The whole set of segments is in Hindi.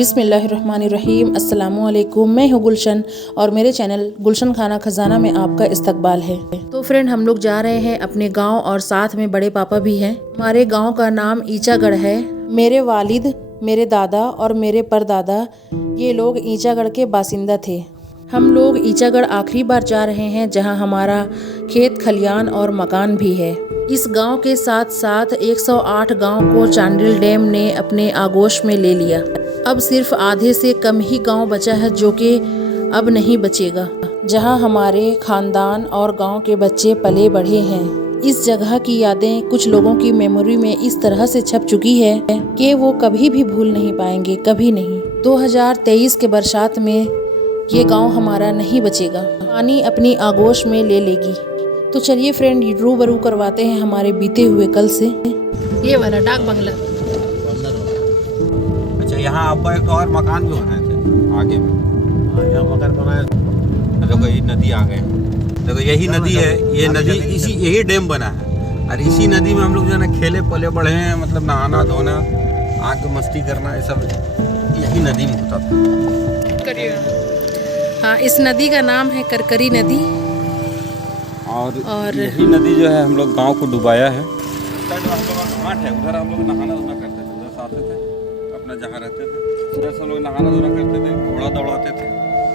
बिस्मिल्लाहिर्रहमानिर्रहीम। अस्सलामुअलैकुम। मैं हूँ गुलशन और मेरे चैनल गुलशन खाना खजाना में आपका इस्तकबाल है। तो फ्रेंड, हम लोग जा रहे हैं अपने गांव और साथ में बड़े पापा भी हैं। हमारे गांव का नाम ईचागढ़ है। मेरे वालिद, मेरे दादा और मेरे परदादा ये लोग ईचागढ़ के बासिंदा थे। हम लोग ईचागढ़ आखिरी बार जा रहे हैं जहां हमारा खेत खलियान और मकान भी है। इस गांव के साथ साथ 108 गांव को चांडिल डैम ने अपने आगोश में ले लिया। अब सिर्फ आधे से कम ही गांव बचा है जो कि अब नहीं बचेगा, जहां हमारे खानदान और गांव के बच्चे पले बढ़े हैं। इस जगह की यादें कुछ लोगों की मेमोरी में इस तरह से छप चुकी है कि वो कभी भी भूल नहीं पाएंगे, कभी नहीं। 2023 के बरसात में ये गांव हमारा नहीं बचेगा, पानी अपनी आगोश में ले लेगी। तो चलिए फ्रेंड, रूबरू करवाते हैं हमारे बीते हुए कल से। ये वाला डाक बंगला। अच्छा, यहाँ आपका एक और मकान भी बनाए थे आगे में। हाँ, यहाँ मकान बनाया। देखो ये नदी आ गए, देखो यही नदी है। ये नदी इसी यही डैम बना है और इसी नदी में हम लोग जो है ना खेले पले बढ़े हैं। मतलब नहाना धोना, आके मस्ती करना, ये सब यही नदी में होता था। हाँ, इस नदी का नाम है करकरी नदी। और यही नदी जो है हम लोग गांव को डुबाया है। हम लोग का घाट है, उधर हम लोग नहाना धोना करते थे। उधर से आते थे अपना जहाँ रहते थे, उधर से हम लोग नहाना धोना करते थे, घोड़ा दौड़ाते थे,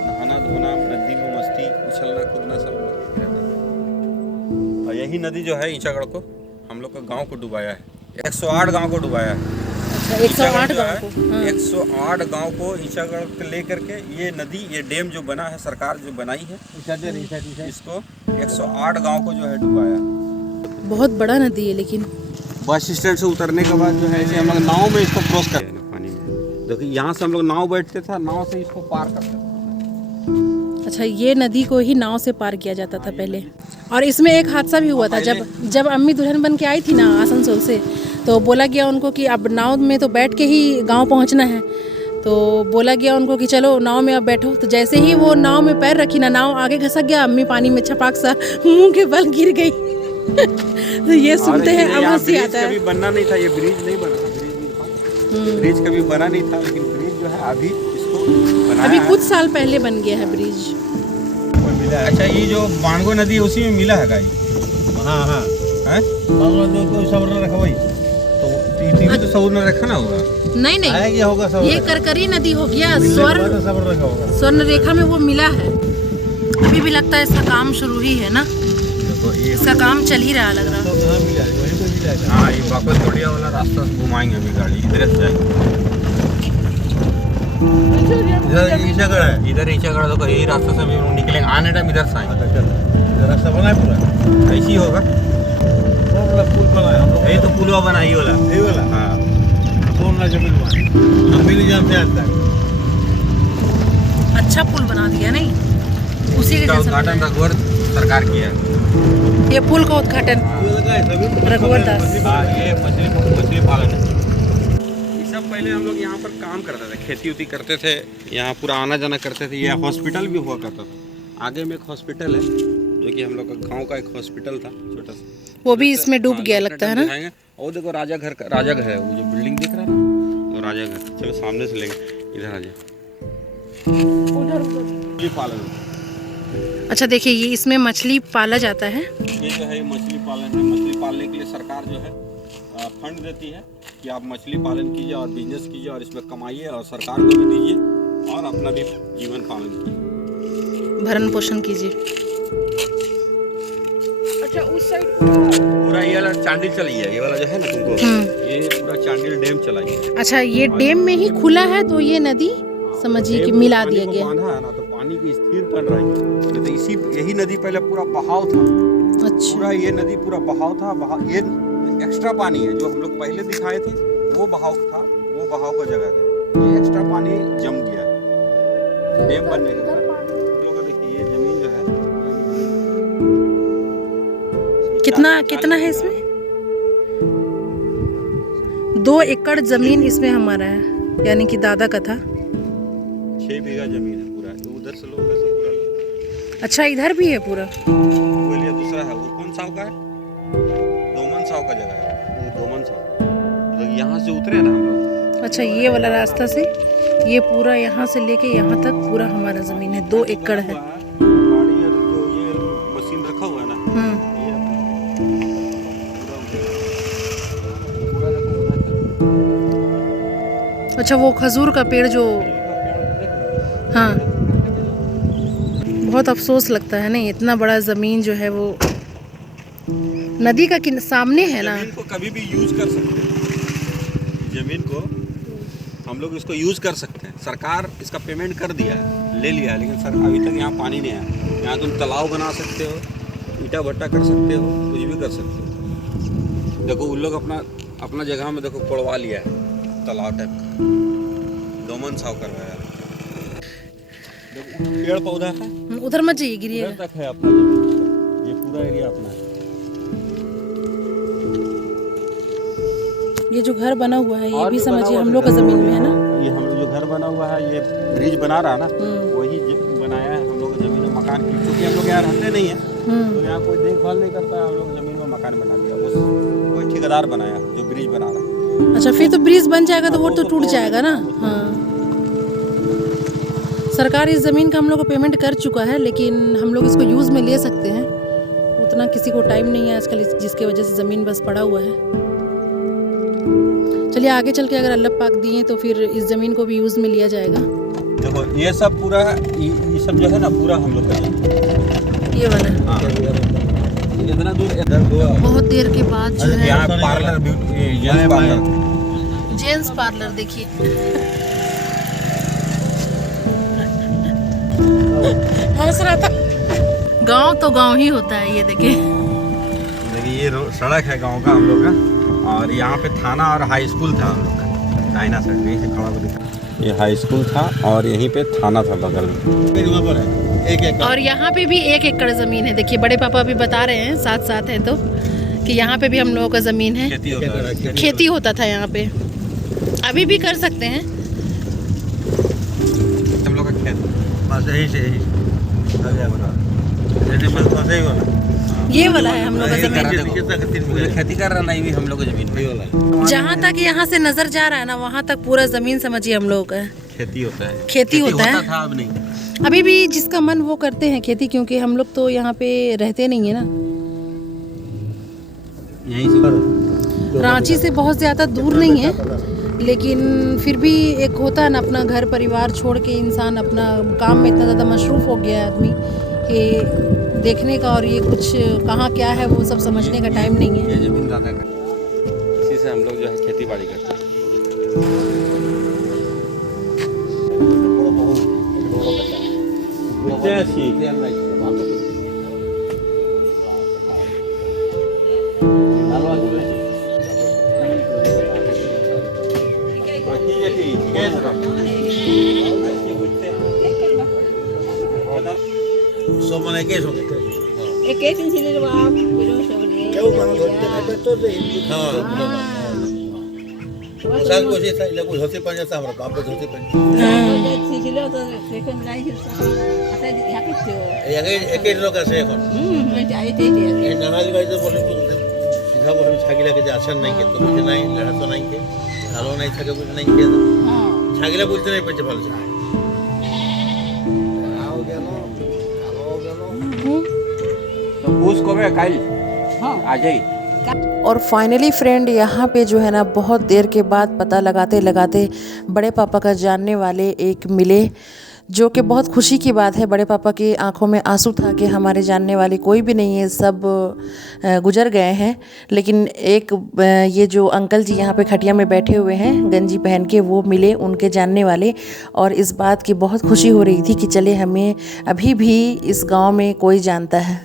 नहाना धोना, नदी में मस्ती, उछलना कूदना सब लोग करते थे। और यही नदी जो है ईचागढ़ को, हम लोग का गाँव को डुबाया है। 108 गाँव को डुबाया है। 108 गाँव को, 108 गाँव को ईचागढ़ को लेकर के ये नदी, ये डैम जो बना है, सरकार जो बनाई है, इसको 108 गांव को जो है डुबाया। बहुत बड़ा नदी है। लेकिन बस स्टैंड से उतरने के बाद जो है ऐसे हम लोग नाव में इसको क्रॉस करते हैं पानी में। देखिए यहाँ से हम लोग नाव बैठते थे, नाव से इसको पार करते थे। अच्छा, ये नदी को ही नाव से पार किया जाता था पहले। और इसमें एक हादसा भी हुआ था। जब अम्मी दुल्हन बन के आई थी ना आसनसोल से, तो बोला गया उनको कि अब नाव में तो बैठ के ही गांव पहुंचना है। तो बोला गया उनको कि चलो नाव में अब बैठो। तो जैसे ही वो नाव में पैर रखी ना, नाव आगे खसक गया, अम्मी पानी में छपाक सा मुंह के बल गिर गई। तो ये सुनते हैं अब हंसी आता है। कभी बनना नहीं था, ये ब्रिज नहीं बना था। ब्रिज कभी बना नहीं था, लेकिन ब्रिज जो है अभी इसको बनाया अभी कुछ साल पहले बन गया है ब्रिज। अच्छा, ये जो बाणगो नदी है उसी में मिला है गाई। हाँ हाँ, रखा भाई तो सबूर ने रखा ना होगा। नहीं होगा, ये करकरी नदी हो गया। स्वर्ण रेखा में वो मिला है। अभी भी लगता है इसका काम शुरू ही है ना, इसका काम चल ही रहा लग रहा। हाँ, ये वापस बढ़िया वाला रास्ता से घुमाएंगे अभी गाड़ी, इधर से जाएंगे। इधर ईचागढ़ है, इधर ईचागढ़ देखो, यही रास्ते से भी निकलेंगे। आने टाइम इधर से आएंगे। रास्ता बना है पूरा, ऐसे ही होगा। पुल बना है, यही तो पुलवा बना, ये वाला। हाँ, जमीन हम भी नहीं जानते आज तक। अच्छा पुल बना दिया नहीं, उसी के जैसा उद्घाटन रघुवर सरकार किया। ये पुल का उद्घाटन रघुवर दास। ये मछली पालन है। ये सब पहले हम लोग यहाँ पर काम करते थे, खेती उती करते थे, यहाँ पूरा आना जाना करते थे। ये हॉस्पिटल भी हुआ करता था। आगे में एक हॉस्पिटल है जो कि हम लोग का गाँव का एक हॉस्पिटल था, छोटा सा। वो भी इसमें डूब गया लगता है ना। और देखो राजा घर है, वो जो बिल्डिंग दिख रहा है ना, वो राजा घर। चलो सामने से लेंगे, इधर आ जाए। मछली पालन। अच्छा देखिए, ये इसमें मछली पाला जाता है। ये जो है मछली पालन है। मछली पालने के लिए सरकार जो है फंड देती है कि आप मछली पालन कीजिए और बिजनेस कीजिए और इसमें कमाइए और सरकार को भी दीजिए और अपना भी जीवन पालन कीजिए, भरण पोषण कीजिए। अच्छा, उस साइड पूरा ये वाला चांडिल चलाई है, ये वाला जो है ना तुमको, ये पूरा चांडिल डैम चलाई है। अच्छा, ये डैम में ही खुला है तो ये नदी समझिए कि मिला दिया गया। बांधा है ना, तो पानी की स्थिर बन रही है। तो इसी यही नदी पहले पूरा बहाव था। अच्छा, पूरा ये नदी पूरा बहाव था। ये एक्स्ट्रा पानी है जो हम लोग पहले दिखाए थे, वो बहाव था, वो बहाव का जगह था। ये एक्स्ट्रा पानी जम गया डैम बनने के बाद। लोग देखिए, ये जमीन जो है कितना है इसमें? 2 एकड़ जमीन इसमें हमारा है, यानी कि दादा का था। 6 बीघा जमीन है पूरा। तो उधर से लो, उधर से पूरा लो। अच्छा, इधर भी है पूरा। वो लिए दूसरा है, वो कौन साव का है? दोमन साव का जगह है, वो दोमन साव। तो यहाँ से उतरे ना हम लोग। अच्छा, ये वाला रास्ता से ये पूरा यहाँ से लेके यहाँ तक पूरा हमारा ज़मीन है, 2 एकड़ है। गाड़ी और जो ये मशीन रखा हुआ है ना, ये पूरा देखो उधर तक। अच्छा, वो खजूर का पेड़ जो, हाँ, बहुत अफसोस लगता है नहीं, इतना बड़ा ज़मीन जो है वो नदी का सामने है ना। जमीन को कभी भी यूज कर सकते हैं, जमीन को हम लोग इसको यूज कर सकते हैं। सरकार इसका पेमेंट कर दिया है, ले लिया है, लेकिन सर अभी तक यहाँ पानी नहीं आया। यहाँ तुम तालाब बना सकते हो, ईटा भट्टा कर सकते हो, कुछ भी कर सकते हो। देखो उन लोग अपना जगह में देखो कोड़वा लिया है तालाब टाइप का, दोमन साव करवाया है। देखो पेड़ पौधा है, उधर मत जाइए, गिरिएगा। उधर तक है अपना जमीन, ये पूरा एरिया अपना है। ये जो घर बना हुआ है ये और भी जो बना समझिए हुआ हम लोग का ज़मीन में है ना। ये हम लोग जो घर बना हुआ है, ये ब्रिज बना रहा है ना, वही बनाया है हम लोग जमीन में मकान की। क्योंकि हम लोग यहाँ रहते नहीं है, तो यहाँ कोई देखभाल नहीं करता है, हम लोग जमीन में मकान बना दिया। वो ठेकेदार बनाया जो ब्रिज बना रहा है। अच्छा, फिर तो ब्रिज बन जाएगा तो वो तो टूट जाएगा ना। हाँ, सरकार इस ज़मीन का हम लोग को पेमेंट कर चुका है, लेकिन हम लोग इसको यूज़ में ले सकते हैं। उतना किसी को टाइम नहीं है आजकल, जिसके वजह से ज़मीन बस पड़ा हुआ है। चलिए आगे चल के अगर अल्लाह पाक दिए तो फिर इस ज़मीन को भी यूज़ में लिया जाएगा। देखो ये सब पूरा, ये सब जो है ना पूरा हम लोग का है। ये वाला हाँ, इतना दूर इधर बहुत देर के बाद जो है यहाँ parlour, gents parlour, gents parlour देखिए। हंस रहा था। गांव तो गांव ही होता है, ये देखिए। देखिए ये सड़क है गांव का हम लोग का, और यहाँ पे थाना और हाई स्कूल था हम लोग का। दाहिना साइड में से खड़ा दिखा, ये हाई स्कूल था और यहीं पे थाना था बगल में। वहाँ पर है 1 एकड़, और यहाँ पे भी 1 एकड़ ज़मीन है। देखिए बड़े पापा अभी बता रहे हैं, साथ साथ हैं तो, कि यहाँ पे भी हम लोगों का ज़मीन है, खेती होता था यहाँ पे, अभी भी कर सकते हैं हम लोग का खेत। बस यही से यही ये वाला है हम लोग का ज़मीन। खेती कर रहा नहीं भी हम लोग की जमीन में। जहाँ तक यहाँ से नज़र जा रहा है ना, वहाँ तक पूरा ज़मीन समझिए हम लोगों का है। खेती होता है, खेती होता है। था अब नहीं। अभी भी जिसका मन वो करते हैं खेती, क्योंकि हम लोग तो यहाँ पे रहते नहीं है ना, यहीं से रांची से बहुत ज़्यादा दूर नहीं है, लेकिन फिर भी एक होता है ना, अपना घर परिवार छोड़ के इंसान अपना काम में इतना ज़्यादा मशरूफ़ हो गया है आदमी कि देखने का और ये कुछ कहाँ क्या है वो सब समझने का टाइम नहीं है। ये जमीन दादा का, इसी से हम लोग जो है खेती बाड़ी करते हैं। धोती पहन जाता हमारा बाप धोती पहन एक लोग আছে এখন এই নানালি ভাইতে বলে সিধা বলে ছাগিলাকে যে আসেন নাই কে তো বুঝে নাই লড়া তো নাই কে ভালো নাই থাকে বুঝে নাই কে ছাগিলা বুঝতে নাই পারছে ভালো আও গেল तो पूछ को बे काल आ जाई। और फाइनली फ्रेंड, यहाँ पे जो है ना बहुत देर के बाद पता लगाते लगाते बड़े पापा का जानने वाले एक मिले, जो कि बहुत खुशी की बात है। बड़े पापा की आंखों में आंसू था कि हमारे जानने वाले कोई भी नहीं है, सब गुजर गए हैं। लेकिन एक ये जो अंकल जी यहाँ पे खटिया में बैठे हुए हैं गंजी पहन के, वो मिले, उनके जानने वाले। और इस बात की बहुत खुशी हो रही थी कि चले, हमें अभी भी इस गांव में कोई जानता है,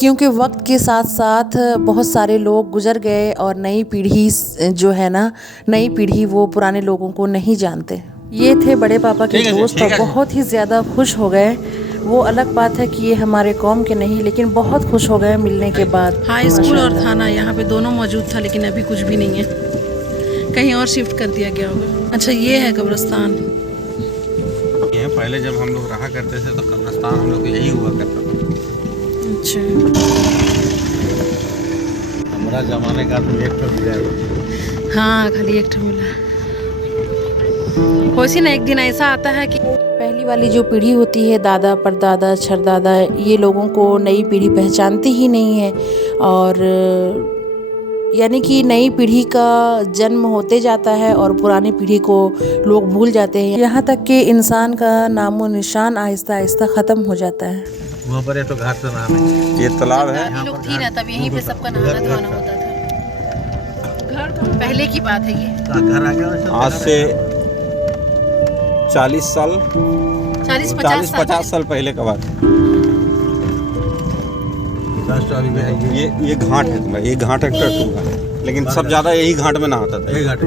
क्योंकि वक्त के साथ साथ बहुत सारे लोग गुजर गए और नई पीढ़ी जो है ना, नई पीढ़ी वो पुराने लोगों को नहीं जानते। ये थे बड़े पापा के दोस्त और बहुत ही ज़्यादा खुश हो गए। वो अलग बात है कि ये हमारे कौम के नहीं, लेकिन बहुत खुश हो गए मिलने के बाद। हाई स्कूल और थाना यहाँ पे दोनों मौजूद था, लेकिन अभी कुछ भी नहीं है, कहीं और शिफ्ट कर दिया गया होगा। अच्छा, ये है कब्रिस्तान। ये पहले जब हम लोग रहा करते थे तो कब्रिस्तान हम लोग यही हुआ करता था। अच्छा, हमारा जमाने का तो एक तो हाँ, खाली एक ठो मिला। हो सी ना एक दिन ऐसा आता है कि पहली वाली जो पीढ़ी होती है, दादा परदादा छरदादा, ये लोगों को नई पीढ़ी पहचानती ही नहीं है। और यानी कि नई पीढ़ी का जन्म होते जाता है और पुरानी पीढ़ी को लोग भूल जाते हैं, यहाँ तक कि इंसान का नामो निशान आहिस्ता आहिस्ता ख़त्म हो जाता है। वहाँ पर तो घाट से नहाना है। ये तालाब है। लोग थी ना तब यहीं पे सबका नहाना धोना होता था। पहले की बात है ये। घर आ गया आज से 40 साल 40-50 साल पहले का बात है। ये घाट है तुम्हारा, ये घाट है टूंगा, लेकिन सब ज्यादा यही घाट में नहाता था। यही घाट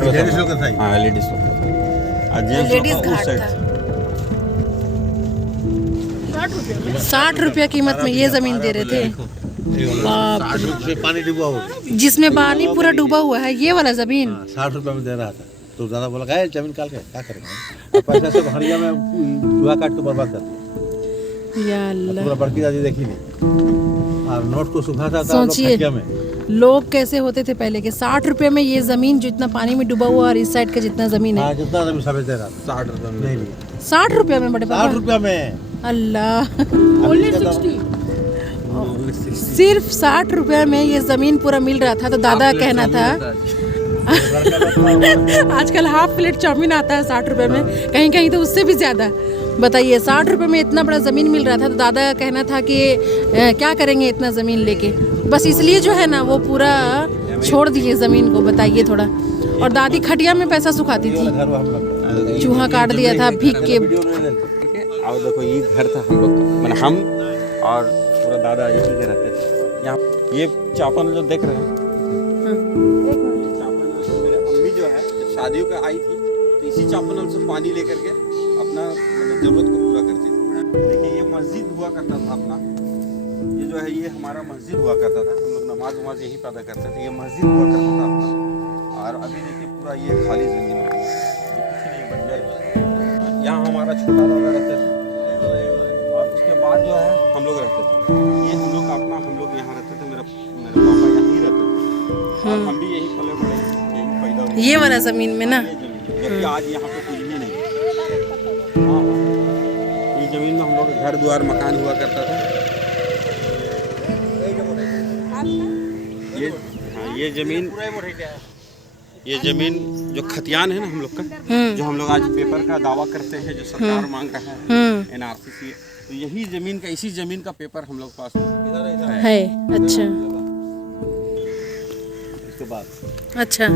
में लेडीज लोग का था। हाँ, लेडीज लोग लेडीज घाट था। 60 रुपया कीमत में ये जमीन दे रहे थे। बाप रे। पानी डूबा हुआ, जिसमें पानी पूरा डूबा हुआ है, ये वाला जमीन 60 रुपया में दे रहा था। तो दादा बोला गए जमीन काट के क्या करेंगे, पैसा से हड़िया में चूहा काट के बर्बाद कर दिया। या अल्लाह। पूरा बड़की दादी देखी नहीं, और नोट को सुखाता था सोचिए लोग कैसे होते थे पहले के। 60 रुपये में ये जमीन जो इतना पानी में डूबा हुआ और इस साइड का जितना जमीन है, जितना जमीन सब दे रहा था 60 रुपया में। नहीं 60 रुपये में बड़े 60 रुपया में। अल्लाह। सिर्फ 60 रुपये में ये जमीन पूरा मिल रहा था। तो दादा कहना था आजकल हाफ प्लेट चाउमीन आता है 60 रुपये में, कहीं कहीं तो उससे भी ज़्यादा। बताइए 60 रुपये में इतना बड़ा ज़मीन मिल रहा था। तो दादा का कहना था कि क्या करेंगे इतना ज़मीन लेके, बस इसलिए जो है ना वो पूरा छोड़ दिए ज़मीन को। बताइए थोड़ा। और दादी खटिया में पैसा सुखाती थी, चूहा काट दिया था भीग के। और देखो ये घर था हम लोग का, मैंने हम और पूरा दादा यही के रहते थे यहाँ। ये चापन जो देख रहे हैं, मेरे अम्मी जो है जब शादियों का आई थी तो इसी चापन से पानी लेकर के अपना जरूरत को पूरा करती थी। देखिए ये मस्जिद हुआ करता था अपना, ये जो है ये हमारा मस्जिद हुआ करता था। हम लोग नमाज वमाज यही पैदा करते थे। ये मस्जिद हुआ करता था अपना। और अभी देखिए पूरा ये खाली जमीन है, कुछ नहीं, बंजर। यहाँ हमारा छोटा दादा रहते थे और उसके बाद जो है हम लोग रहते थे। ये हम लोग का अपना, हम लोग यहाँ रहते थे। मेरे पापा यहीं रहते थे और हम भी यही पले बड़े, यही पैदा हुए। ये वाला ज़मीन में ना, जबकि आज यहाँ पे कुछ भी नहीं है। हाँ, ये जमीन में हम लोग घर द्वार मकान हुआ करता था। ये हाँ, ये जमीन जो खतियान है ना हम लोग का, जो हम लोग आज पेपर का दावा करते हैं, जो सरकार मांग रहा है NRC से, तो यही जमीन का, इसी जमीन का पेपर हम लोग पास है। अच्छा इसके बाद अच्छा।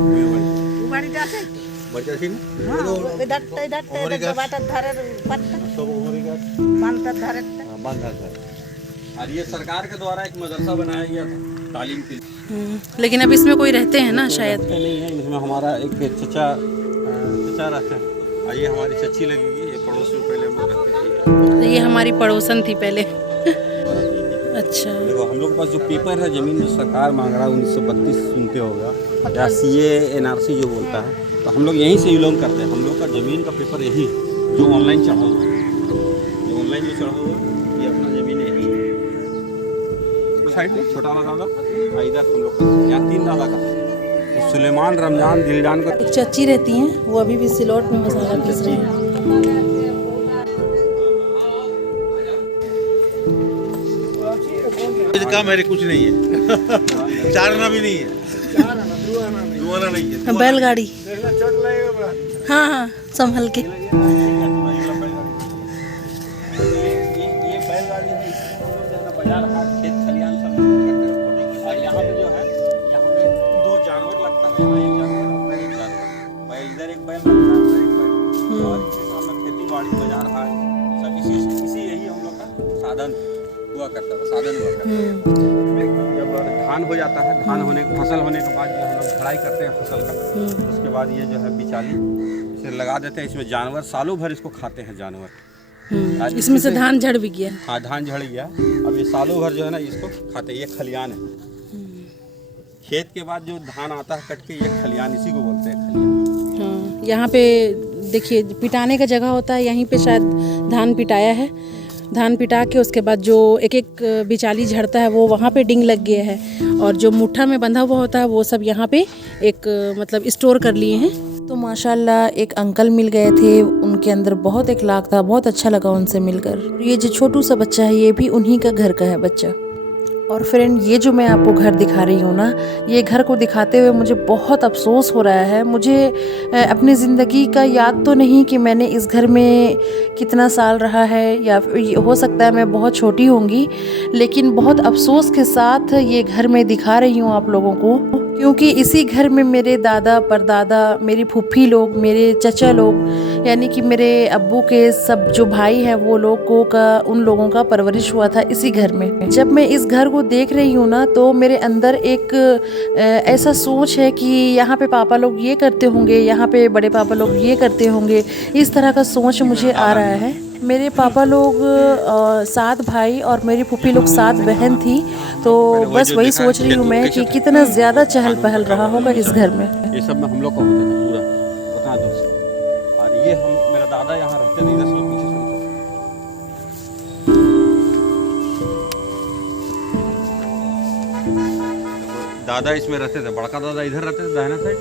और ये सरकार के द्वारा एक मदरसा बनाया गया था तालीम के लिए। लेकिन अब इसमें कोई रहते हैं ना शायद। नहीं है, इसमें हमारा एक चचा रहते हैं और ये हमारी चची लगेगी। ये पड़ोस में पहले हम लोग रहते थे। ये हमारी पड़ोसन थी पहले। अच्छा। देखो हम लोग के पास जो पेपर है जमीन जो सरकार मांग रहा है 1932 सुनते होगा, या CA NRC जो बोलता है, तो हम लोग यहीं से बिलोंग करते हैं। हम लोग का ज़मीन का पेपर यही जो ऑनलाइन चढ़ा हुआ है, जो ऑनलाइन जो चढ़ा हुआ है, ये अपना ज़मीन यही है। साइड में छोटा वाला दादा, इधर हम लोग का, यहाँ 3 दादा का, तो सुलेमान, रमजान, दिलजान का। एक चाची रहती हैं, वो अभी भी सिलौट में मसाला पीस रही हैं। काम मेरे कुछ नहीं है, चारना भी नहीं है, दुआना नहीं है। बैलगाड़ी, हाँ हाँ, संभल के। ये बैलगाड़ी है, इसमें हम लोग जो है ना बाजार हाट खेत खलियान सब करते हैं। और यहाँ पे जो है, यहाँ पे 2 जानवर लगता है, एक जानवर, एक जानवर, इधर एक बैल लगता है, उधर एक बैल। और इसी से हम लोग खेती बाड़ी, बाजार हाट सब इसी यही हम लोग का साधन हुआ करता था, साधन हुआ करता था। जब धान हो जाता है, धान होने फसल होने के बाद जो हम लोग खड़ाई करते हैं फसल का, उसके बाद ये जो है बिचाली इसे लगा देते हैं। इसमें जानवर सालों भर इसको खाते हैं जानवर। इसमें से धान झड़ भी गया। हाँ, धान झड़ गया। अब ये सालों भर जो है ना इसको खाते हैं। ये खलियान है। खेत के बाद जो धान आता है कट के, ये खलियान, इसी को बोलते हैं खलियान। हाँ, यहाँ पे देखिए पिटाने का जगह होता है, यहीं पे शायद धान पिटाया है। धान पिटा के उसके बाद जो एक एक बिचाली झड़ता है वो वहाँ पे डिंग लग गया है, और जो मुट्ठा में बंधा हुआ होता है वो सब यहाँ पे एक मतलब स्टोर कर लिए हैं। तो माशाल्लाह एक अंकल मिल गए थे, उनके अंदर बहुत इखलाक था, बहुत अच्छा लगा उनसे मिलकर। ये जो छोटू सा बच्चा है ये भी उन्हीं का घर का है बच्चा। और फ्रेंड ये जो मैं आपको घर दिखा रही हूँ ना, ये घर को दिखाते हुए मुझे बहुत अफसोस हो रहा है। मुझे अपनी ज़िंदगी का याद तो नहीं कि मैंने इस घर में कितना साल रहा है, या हो सकता है मैं बहुत छोटी होंगी, लेकिन बहुत अफसोस के साथ ये घर मैं दिखा रही हूँ आप लोगों को, क्योंकि इसी घर में मेरे दादा परदादा, मेरी फूफी लोग, मेरे चचा लोग, यानी कि मेरे अब्बू के सब जो भाई हैं वो लोगों का, उन लोगों का परवरिश हुआ था इसी घर में। जब मैं इस घर को देख रही हूँ ना, तो मेरे अंदर एक ऐसा सोच है कि यहाँ पे पापा लोग ये करते होंगे, यहाँ पे बड़े पापा लोग ये करते होंगे, इस तरह का सोच मुझे आ रहा है। मेरे पापा लोग 7 भाई और मेरी फूफी लोग 7 बहन थी, तो बस वही सोच रही हूँ मैं कि कितना ज़्यादा चहल पहल रहा होगा इस घर में। ये सब में हम लोग का होता था पूरा उतना दूर से। और ये हम, मेरा दादा यहाँ रहते थे, 10 लोग पीछे से। दादा इसमें रहते थे, बड़का दादा इधर रहते थे दाहिना साइड,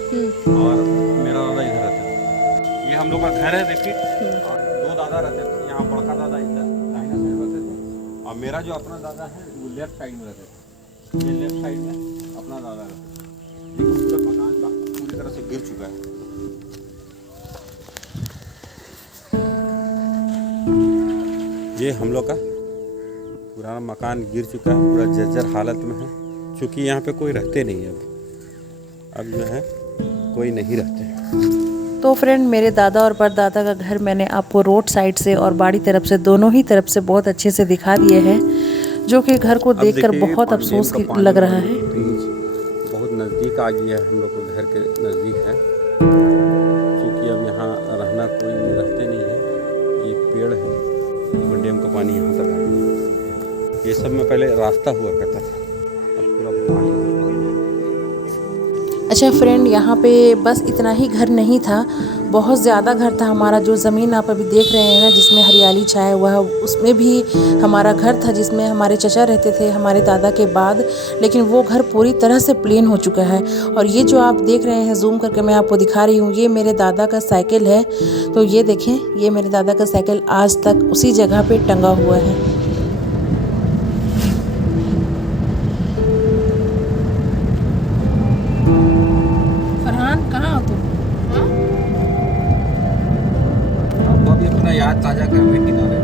और मेरा दादा इधर रहते थे। ये हम लोग का घर है देखिए, और 2 दादा रहते थे यहाँ, बड़का दादा इधर दाहिना साइड रहते थे, और मेरा जो अपना दादा है वो लेफ्ट साइड में रहते थे। ये लेफ्ट साइड में अपना दादा रहता है, लेकिन पूरा मकान पूरी तरह से गिर चुका है। ये हम लोग का पुराना मकान गिर चुका है, पूरा जर्जर हालत में है, क्योंकि यहाँ पे कोई रहते नहीं है अब जो है कोई नहीं रहते। तो फ्रेंड, मेरे दादा और परदादा का घर मैंने आपको रोड साइड से और बाड़ी तरफ से, दोनों ही तरफ से बहुत अच्छे से दिखा दिए हैं, जो कि घर को देखकर बहुत अफसोस लग रहा है। बहुत नज़दीक आ गया है, हम लोग को घर के नज़दीक है, क्योंकि अब यहाँ रहना कोई रहते नहीं है। ये पेड़ है, वो डैम का पानी यहाँ तक आ गया। ये सब में पहले रास्ता हुआ करता था, अब पूरा पानी। अच्छा फ्रेंड, यहाँ पे बस इतना ही घर नहीं था, बहुत ज़्यादा घर था हमारा। जो ज़मीन आप अभी देख रहे हैं ना, जिसमें हरियाली छाया हुआ है, उसमें भी हमारा घर था, जिसमें हमारे चचा रहते थे हमारे दादा के बाद। लेकिन वो घर पूरी तरह से प्लेन हो चुका है। और ये जो आप देख रहे हैं, जूम करके मैं आपको दिखा रही हूँ, ये मेरे दादा का साइकिल है। तो ये देखें, ये मेरे दादा का साइकिल आज तक उसी जगह पर टंगा हुआ है। कहाँ हो तुम? अभी अपना याद ताजा करने किनारे।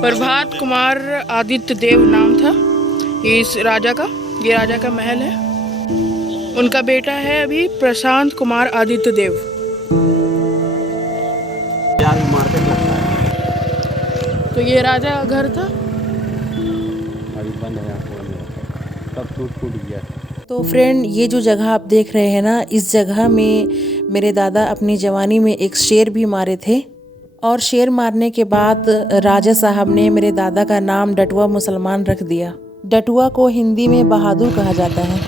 प्रभात कुमार आदित्य देव नाम था इस राजा का। ये राजा का महल है। उनका बेटा है अभी प्रशांत कुमार आदित्य देव। मार्केट लगता है। तो ये राजा का घर था। अभी बंद है, सब टूट गया। तो फ्रेंड, ये जो जगह आप देख रहे हैं ना, इस जगह में मेरे दादा अपनी जवानी में एक शेर भी मारे थे। और शेर मारने के बाद राजा साहब ने मेरे दादा का नाम डटुआ मुसलमान रख दिया। डटुआ को हिंदी में बहादुर कहा जाता है।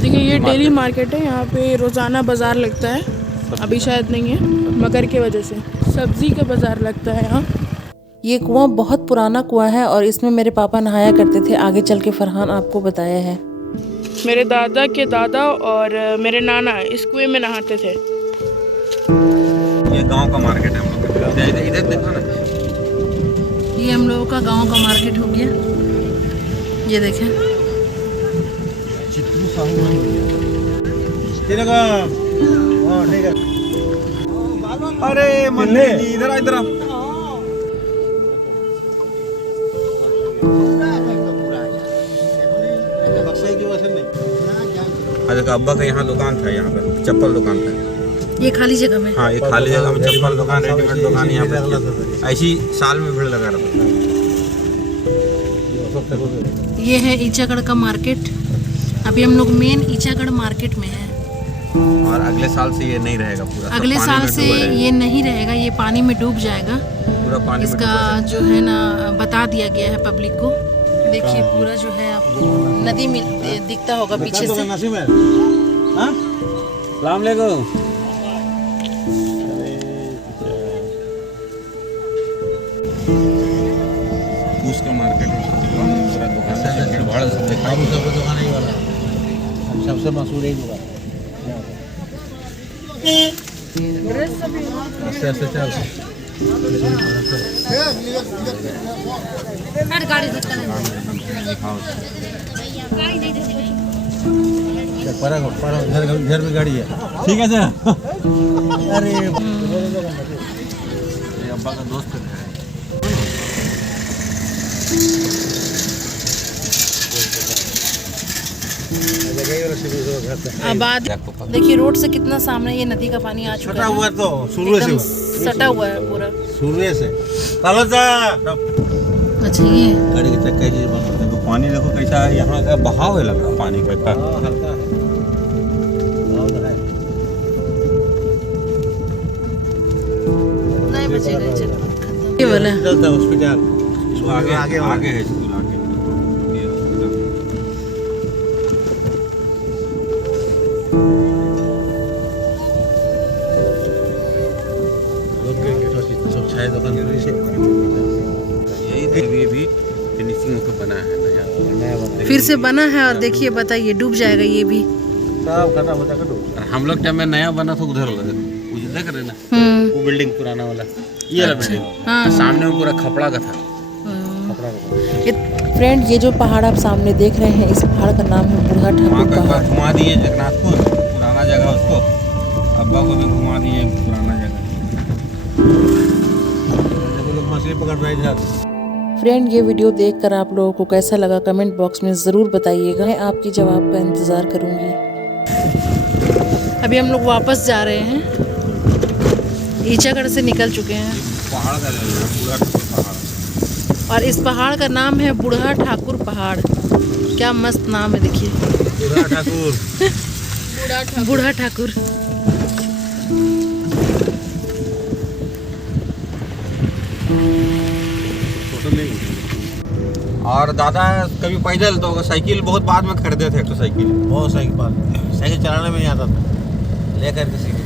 देखिए, ये डेली मार्केट है। यहाँ पे रोज़ाना बाज़ार लगता है। अभी शायद नहीं है, मगर के वजह से सब्जी का बाज़ार लगता है यहाँ। ये कुआं बहुत पुराना कुआं है और इसमें मेरे पापा नहाया करते थे। आगे चल के फरहान आपको बताया है। मेरे दादा के दादा और मेरे नाना इस कुएं में नहाते थे। ये गांव का मार्केट है हम लोग का। इधर देखो ना, ये हम लोगों का गांव का मार्केट हो गया। ये देखें, अरे मन्ने इधर इधर अब्बा का यहाँ दुकान था, यहाँ पर चप्पल दुकान था। ये खाली जगह में। हाँ, ये खाली जगह में चप्पल दुकान, रेडीमेड दुकान यहाँ पर ऐसी साल में भीड़ लगा रहता था। ये है ईचागढ़ का मार्केट। अभी हम लोग मेन ईचागढ़ मार्केट में हैं। और अगले साल से ये नहीं रहेगा पूरा। अगले साल से ये नहीं रहेगा, ये पानी में डूब जाएगा पूरा। पानी इसका जो है ना बता दिया गया है पब्लिक को। देखिए पूरा जो है आपको नदी में दिखता होगा पीछे से। सलाम अलैकुम। उसका मार्केट है, पूरा दुकान सब देखा। सबसे मशहूर यही दुकान आस्ते आस्ते चल घर में गाड़ी है ठीक है सर अरे ये अब्बा का दोस्त है आबाद देखिए रोड से कितना सामने ये नदी का पानी आ चुका सटा है। हुआ तो शुरू से एकदम सटा हुआ है पूरा। शुरू से चलो जा अच्छा ये गाड़ी की चक्का जी बंद देखो पानी देखो कैसा है, यहाँ का बहाव है लग रहा है पानी का। हल्का है बहुत है नहीं बचेगा चलो ये वाला चलता हॉस्पिटल आगे आगे आगे है स्कूल आगे। ये हॉस्पिटल। लोग के सब चाय दुकान से यही देवी भी फिनिशिंग होकर बना है नया। नया बना फिर से बना है और देखिए बताइए डूब जाएगा ये भी। सब खत्म हो जाएगा डूब और हम लोग टाइम में नया बना था उधर वाला देखो, उधर देख रहे ना वो बिल्डिंग पुराना वाला, ये वाला बिल्डिंग हाँ सामने में पूरा खपड़ा का था। कपड़ा का फ्रेंड ये जो पहाड़ आप सामने देख रहे हैं इस पहाड़ का नाम है बूढ़ा वहाँ ठाकुर को एक बार पहाड़। घुमा दिए जगन्नाथपुर, पुराना जगह उसको, अब्बा को भी घुमा दिए पुराना जगह। लोग मछली पकड़ रहे हैं इधर फ्रेंड ये वीडियो देखकर आप लोगों को कैसा लगा कमेंट बॉक्स में ज़रूर बताइएगा, मैं आपकी जवाब का इंतज़ार करूंगी। अभी हम लोग वापस जा रहे हैं, ईचागढ़ से निकल चुके हैं पहाड़ का ले लेना, पूरा ठाकुर पहाड़। और इस पहाड़ का नाम है बूढ़ा ठाकुर पहाड़। क्या मस्त नाम है देखिए, बूढ़ा ठाकुर बूढ़ा ठाकुर। फोटो नहीं। और दादा कभी पैदल तो साइकिल बहुत बाद में खरीदे थे, एक तो साइकिल बहुत साइकिल चलाने में नहीं आता था लेकर के सीखे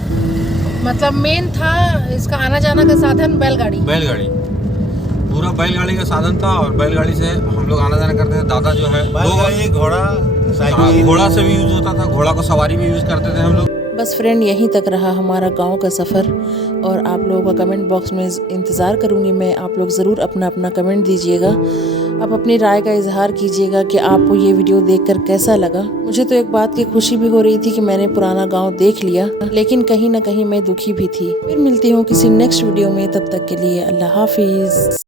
मतलब मेन था इसका आना जाना का साधन बैलगाड़ी। बैलगाड़ी, पूरा बैलगाड़ी का साधन था। और बैलगाड़ी से हम लोग आना जाना करते थे। दादा जो है बैलगाड़ी घोड़ा हाँ, साइकिल घोड़ा से भी यूज होता था, घोड़ा को सवारी भी यूज करते थे हम लोग। बस फ्रेंड यहीं तक रहा हमारा गांव का सफ़र और आप लोगों का कमेंट बॉक्स में इंतज़ार करूंगी मैं। आप लोग ज़रूर अपना अपना कमेंट दीजिएगा, आप अपनी राय का इजहार कीजिएगा कि आपको ये वीडियो देखकर कैसा लगा। मुझे तो एक बात की खुशी भी हो रही थी कि मैंने पुराना गांव देख लिया, लेकिन कहीं ना कहीं मैं दुखी भी थी। फिर मिलती हूँ किसी नेक्स्ट वीडियो में, तब तक के लिए अल्लाह हाफिज़।